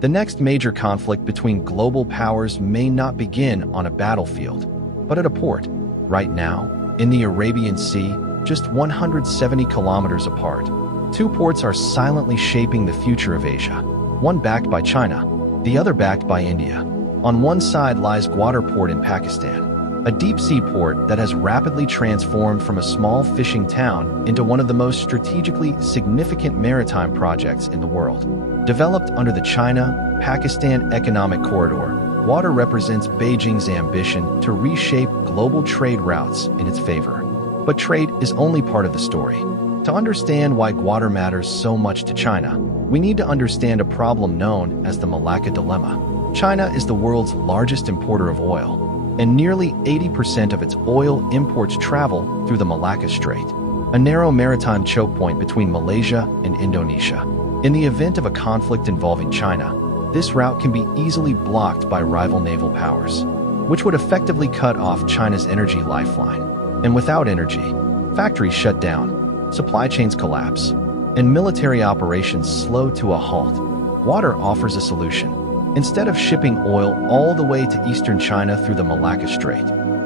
The next major conflict between global powers may not begin on a battlefield, but at a port. Right now, in the Arabian Sea, just 170 kilometers apart, two ports are silently shaping the future of Asia, one backed by China, the other backed by India. On one side lies Gwadar port in Pakistan, a deep-sea port that has rapidly transformed from a small fishing town into one of the most strategically significant maritime projects in the world. Developed under the China-Pakistan Economic Corridor, Gwadar represents Beijing's ambition to reshape global trade routes in its favor. But trade is only part of the story. To understand why Gwadar matters so much to China, we need to understand a problem known as the Malacca Dilemma. China is the world's largest importer of oil, and nearly 80% of its oil imports travel through the Malacca Strait, a narrow maritime choke point between Malaysia and Indonesia. In the event of a conflict involving China, this route can be easily blocked by rival naval powers, which would effectively cut off China's energy lifeline. And without energy, factories shut down, supply chains collapse, and military operations slow to a halt. Gwadar offers a solution. Instead of shipping oil all the way to eastern China through the Malacca Strait,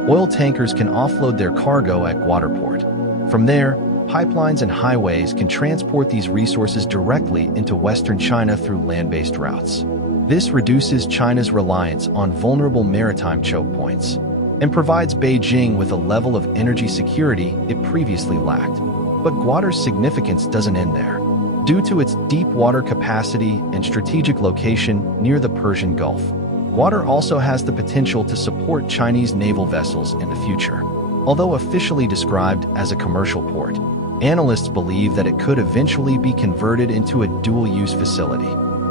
oil tankers can offload their cargo at Gwadar port. From there, pipelines and highways can transport these resources directly into western China through land-based routes. This reduces China's reliance on vulnerable maritime choke points and provides Beijing with a level of energy security it previously lacked. But Gwadar's significance doesn't end there. Due to its deep water capacity and strategic location near the Persian Gulf, Gwadar also has the potential to support Chinese naval vessels in the future. Although officially described as a commercial port, analysts believe that it could eventually be converted into a dual-use facility,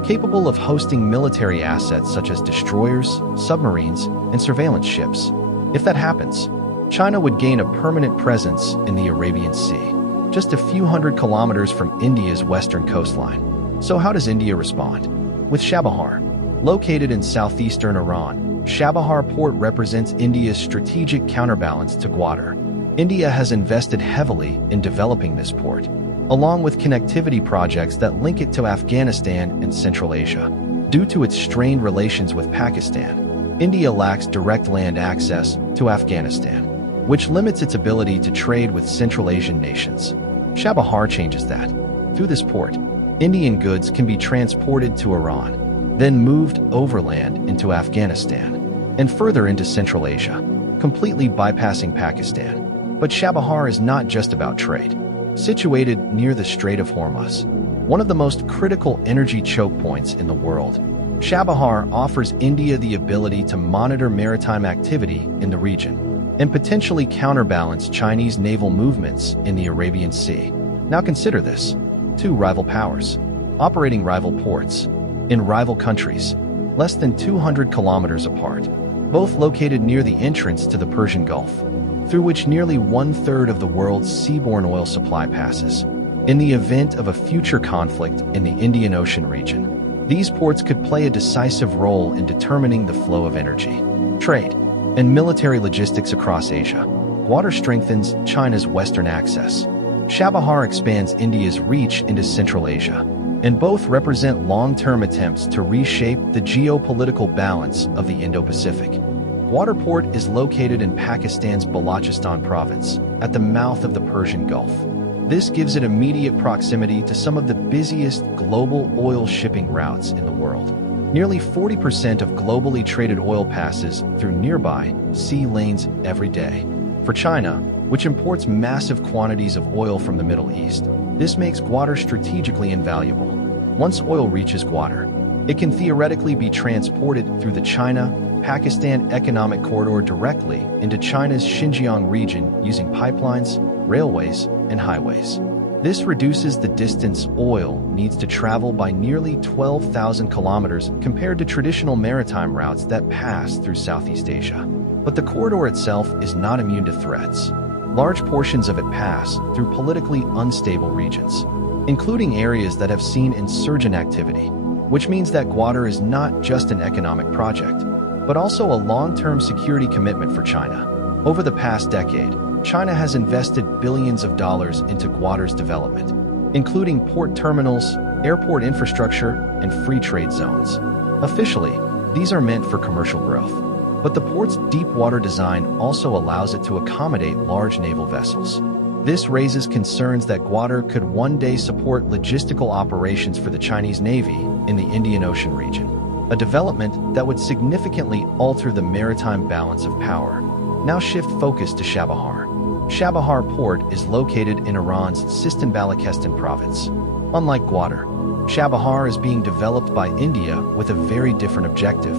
capable of hosting military assets such as destroyers, submarines, and surveillance ships. If that happens, China would gain a permanent presence in the Arabian Sea, just a few hundred kilometers from India's western coastline. So how does India respond? With Chabahar, located in southeastern Iran, Chabahar port represents India's strategic counterbalance to Gwadar. India has invested heavily in developing this port, along with connectivity projects that link it to Afghanistan and Central Asia. Due to its strained relations with Pakistan, India lacks direct land access to Afghanistan, which limits its ability to trade with Central Asian nations. Chabahar changes that. Through this port, Indian goods can be transported to Iran, then moved overland into Afghanistan, and further into Central Asia, completely bypassing Pakistan. But Chabahar is not just about trade. Situated near the Strait of Hormuz, one of the most critical energy choke points in the world, Chabahar offers India the ability to monitor maritime activity in the region and potentially counterbalance Chinese naval movements in the Arabian Sea. Now consider this: two rival powers, operating rival ports, in rival countries, less than 200 kilometers apart, both located near the entrance to the Persian Gulf, through which nearly one-third of the world's seaborne oil supply passes. In the event of a future conflict in the Indian Ocean region, these ports could play a decisive role in determining the flow of energy, trade, and military logistics across Asia. Gwadar strengthens China's western access. Chabahar expands India's reach into Central Asia, and both represent long-term attempts to reshape the geopolitical balance of the Indo-Pacific. Gwadar port is located in Pakistan's Balochistan province, at the mouth of the Persian Gulf. This gives it immediate proximity to some of the busiest global oil shipping routes in the world. Nearly 40% of globally traded oil passes through nearby sea lanes every day. For China, which imports massive quantities of oil from the Middle East, this makes Gwadar strategically invaluable. Once oil reaches Gwadar, it can theoretically be transported through the China-Pakistan Economic Corridor directly into China's Xinjiang region using pipelines, railways, and highways. This reduces the distance oil needs to travel by nearly 12,000 kilometers compared to traditional maritime routes that pass through Southeast Asia. But the corridor itself is not immune to threats. Large portions of it pass through politically unstable regions, including areas that have seen insurgent activity, which means that Gwadar is not just an economic project, but also a long-term security commitment for China. Over the past decade, China has invested billions of dollars into Gwadar's development, including port terminals, airport infrastructure, and free trade zones. Officially, these are meant for commercial growth. But the port's deep water design also allows it to accommodate large naval vessels. This raises concerns that Gwadar could one day support logistical operations for the Chinese Navy in the Indian Ocean region, a development that would significantly alter the maritime balance of power. Now shift focus to Chabahar. Chabahar port is located in Iran's Sistan-Balochistan province. Unlike Gwadar, Chabahar is being developed by India with a very different objective.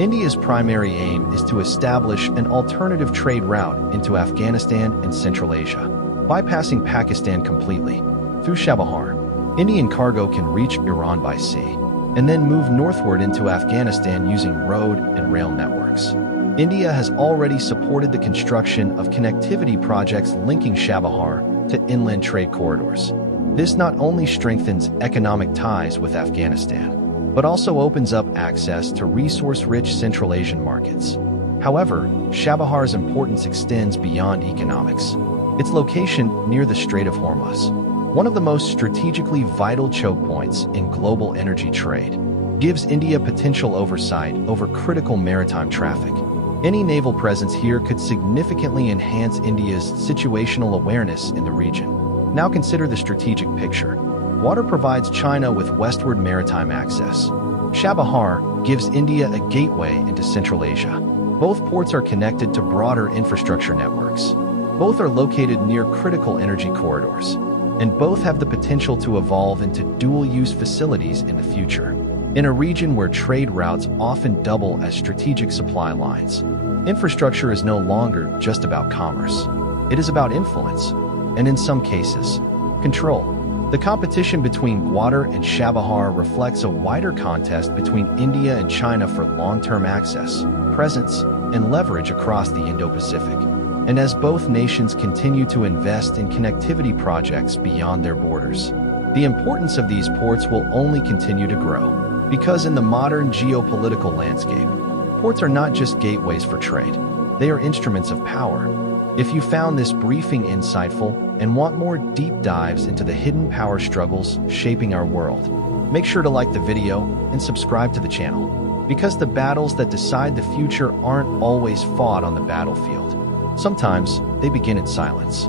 India's primary aim is to establish an alternative trade route into Afghanistan and Central Asia, bypassing Pakistan completely. Through Chabahar, Indian cargo can reach Iran by sea, and then move northward into Afghanistan using road and rail networks. India has already supported the construction of connectivity projects linking Chabahar to inland trade corridors. This not only strengthens economic ties with Afghanistan, but also opens up access to resource-rich Central Asian markets. However, Chabahar's importance extends beyond economics. Its location near the Strait of Hormuz, one of the most strategically vital choke points in global energy trade, gives India potential oversight over critical maritime traffic. Any naval presence here could significantly enhance India's situational awareness in the region. Now consider the strategic picture. Water provides China with westward maritime access. Chabahar gives India a gateway into Central Asia. Both ports are connected to broader infrastructure networks. Both are located near critical energy corridors, and both have the potential to evolve into dual-use facilities in the future. In a region where trade routes often double as strategic supply lines, infrastructure is no longer just about commerce. It is about influence, and in some cases, control. The competition between Gwadar and Chabahar reflects a wider contest between India and China for long-term access, presence, and leverage across the Indo-Pacific. And as both nations continue to invest in connectivity projects beyond their borders, the importance of these ports will only continue to grow. Because in the modern geopolitical landscape, ports are not just gateways for trade, they are instruments of power. If you found this briefing insightful and want more deep dives into the hidden power struggles shaping our world, make sure to like the video and subscribe to the channel. Because the battles that decide the future aren't always fought on the battlefield. Sometimes they begin in silence.